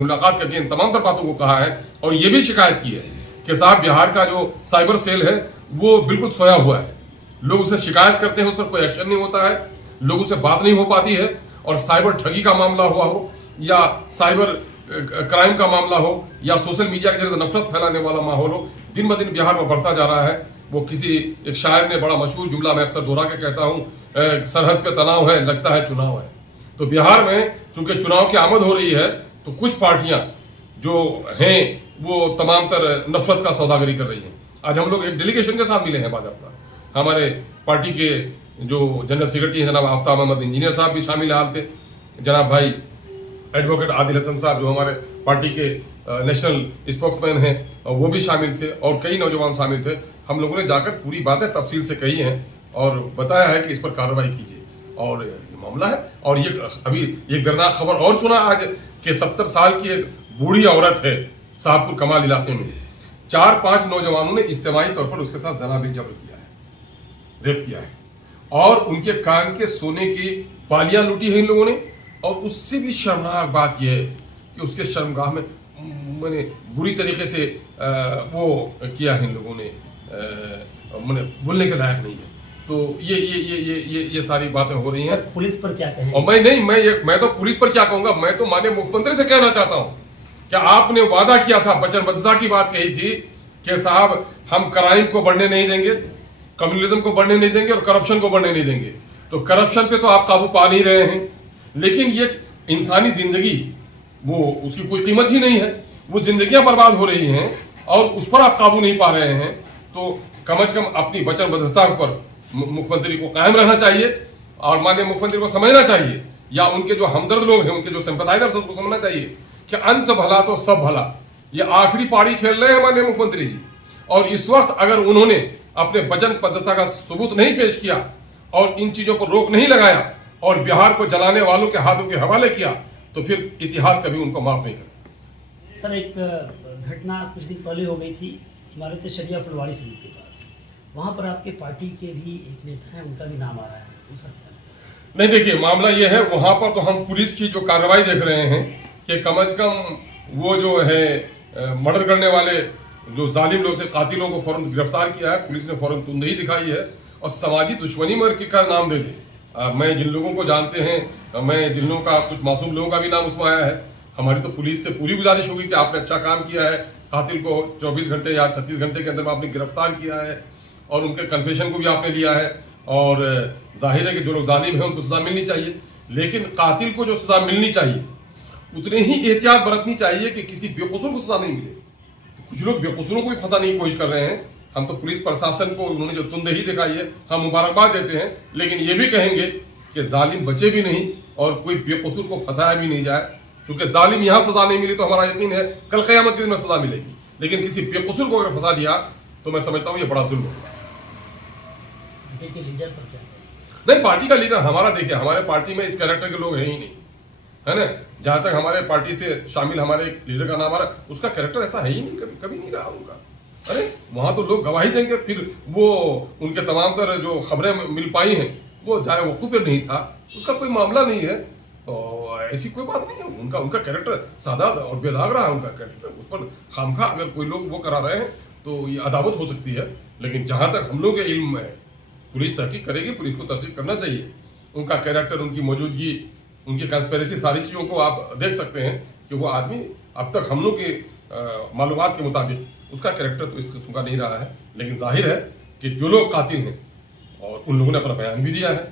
मुलाकात करके इन तमाम तर बातों को कहा है और ये भी शिकायत की है कि साहब बिहार का जो साइबर सेल है वो बिल्कुल सोया हुआ है। लोग उसे शिकायत करते हैं, उस पर कोई एक्शन नहीं होता है, लोगों से बात नहीं हो पाती है। और साइबर ठगी का मामला हुआ हो या साइबर क्राइम का मामला हो या सोशल मीडिया के जरिए नफरत फैलाने वाला माहौल हो, दिन ब दिन बिहार में बढ़ता जा रहा है। वो किसी एक शायर ने बड़ा मशहूर जुमला मैं अक्सर दोहरा के कहता हूँ, सरहद पे तनाव है, लगता है चुनाव है। तो बिहार में चूंकि चुनाव की आमद हो रही है तो कुछ पार्टियां जो हैं वो तमाम तर नफरत का सौदागरी कर रही हैं। आज हम लोग एक डेलीगेशन के साथ मिले हैं बाज़ाब्ता। हमारे पार्टी के जो जनरल सेक्रेटरी हैं जनाब आफ्ताब अहमद इंजीनियर साहब भी शामिल हाल थे, जनाब भाई एडवोकेट आदिल हसन साहब जो हमारे पार्टी के नेशनल स्पोक्समैन हैं वो भी शामिल थे और कई नौजवान शामिल थे। हम लोगों ने जाकर पूरी बातें तफसील से कही हैं और बताया है कि इस पर कार्रवाई कीजिए और ये मामला है। और ये अभी एक दर्दनाक खबर और सुना आज कि 70 साल की एक बूढ़ी औरत है शाहपुर कमाल इलाके में, 4-5 नौजवानों ने इज्तिमाई तौर पर उसके साथ जनाबी जबर किया है, रेप किया है और उनके कान के सोने की बालियां लूटी है इन लोगों ने। और उससे भी शर्मनाक बात यह है कि उसके शर्मगाह में मैंने बुरी तरीके से वो किया है इन लोगों ने, मैंने बोलने के लायक नहीं है। तो ये सारी बातें हो रही हैं। पुलिस पर क्या कहें? और मैं तो पुलिस पर क्या कहूंगा, मैं तो माननीय मुख्यमंत्री से कहना चाहता हूं कि आपने वादा किया था, वचनबद्धता की बात कही थी कि साहब हम क्राइम को बढ़ने नहीं देंगे, कम्युनलिज्म को बढ़ने नहीं देंगे और करप्शन को बढ़ने नहीं देंगे। तो करप्शन पे तो आप काबू पा नहीं रहे हैं, लेकिन ये इंसानी जिंदगी वो उसकी कोई कीमत ही नहीं है, वो जिंदगियां बर्बाद हो रही हैं और उस पर आप काबू नहीं पा रहे हैं। तो कम से कम अपनी वचनबद्धता पर मुख्यमंत्री को कायम रहना चाहिए और माननीय मुख्यमंत्री को समझना चाहिए या उनके जो हमदर्द लोग हैं, उनके जो सिंपैथाइजर्स हैं, उसको समझना चाहिए कि अंत भला तो सब भला। ये आखिरी पारी खेल रहे हैं माननीय मुख्यमंत्री जी। और इस वक्त अगर उन्होंने अपने वचनबद्धता का सबूत नहीं पेश किया और इन चीजों पर रोक नहीं लगाया और बिहार को जलाने वालों के हाथों के हवाले किया तो फिर इतिहास कभी उनको माफ नहीं करेगा। सर, एक घटना कुछ दिन पहले हो गई थी इमारत शरिया फुलवारी समिति के पास, वहां पर आपके पार्टी के भी एक नेता हैं, उनका भी नाम आ रहा है, वो सत्य है? नहीं, देखिए मामला ये है, वहां पर तो हम पुलिस की जो कार्रवाई देख रहे हैं कि कम से कम वो जो है मर्डर करने वाले जो जालिम लोग थे, कातिलों को फौरन गिरफ्तार किया है, पुलिस ने फौरन तुंदही दिखाई है और समाजी दुश्मनी में का नाम दे दे। मैं जिन लोगों को जानते हैं, मैं जिन लोगों का कुछ मासूम लोगों का भी नाम उसमें आया है, हमारी तो पुलिस से पूरी गुजारिश होगी कि आपने अच्छा काम किया है, कातिल को 24 घंटे या 36 घंटे के अंदर में आपने गिरफ्तार किया है और उनके कन्फेशन को भी आपने लिया है। और जाहिर है कि जो लोग जालिम हैं उनको सजा मिलनी चाहिए, लेकिन कातिल को जो सजा मिलनी चाहिए उतनी ही एहतियात बरतनी चाहिए कि किसी बेकसूर को सजा नहीं मिले। कुछ लोग बेकसूरों को भी फंसाने की कोशिश कर रहे हैं। हम तो पुलिस प्रशासन को उन्होंने जो तुंदही दिखाई है हम मुबारकबाद देते हैं, लेकिन ये भी कहेंगे कि जालिम बचे भी नहीं और कोई बेकसूर को फंसाया भी नहीं जाए। चूंकि जालिम यहाँ सजा नहीं मिली तो हमारा यकीन है कल क़यामत के दिन में सजा मिलेगी, लेकिन किसी बेकसूर को अगर फंसा दिया तो मैं समझता हूँ ये बड़ा जुल्म होगा। लीडर पर क्या? नहीं, पार्टी का लीडर हमारा, देखिए हमारे पार्टी में इस कैरेक्टर के लोग हैं ही नहीं, है ना। जहां तक हमारे पार्टी से शामिल हमारे लीडर का नाम आ रहा है, उसका कैरेक्टर ऐसा है ही नहीं, कभी नहीं रहा उनका। अरे वहां तो लोग गवाही देंगे, फिर वो उनके तमाम तर जो खबरें मिल पाई हैं वो जाए वकूफ पर नहीं था, उसका कोई मामला नहीं है और ऐसी कोई बात नहीं है। उनका कैरेक्टर सादा और बेदाग रहा है उनका कैरेक्टर, उस पर खामखा अगर कोई लोग वो करा रहे हैं तो ये अदावत हो सकती है। लेकिन जहां तक हम लोग के इल्म में है, पुलिस तहकीक करेगी, पुलिस को तहकीक करना चाहिए। उनका कैरेक्टर, उनकी मौजूदगी, उनकी कंस्पिरेसी, सारी चीज़ों को आप देख सकते हैं कि वो आदमी अब तक हम लोग के मालूमात के मुताबिक उसका कैरेक्टर तो इस किस्म का नहीं रहा है। लेकिन जाहिर है कि जो लोग कातिल हैं और उन लोगों ने अपना बयान भी दिया है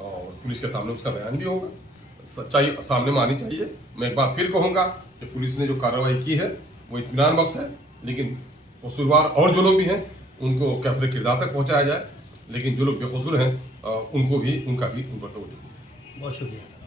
और पुलिस के सामने उसका बयान भी होगा, सच्चाई सामने में आनी चाहिए। मैं एक बार फिर कहूँगा कि पुलिस ने जो कार्रवाई की है वो इत्मीनान बख्श है, लेकिन कसूरवार और जो लोग भी हैं उनको कैफरे किरदार तक पहुँचाया जाए, लेकिन जो लोग बेकसूर हैं उनका भी उन पर तवज्जो दी जाए। बहुत शुक्रिया।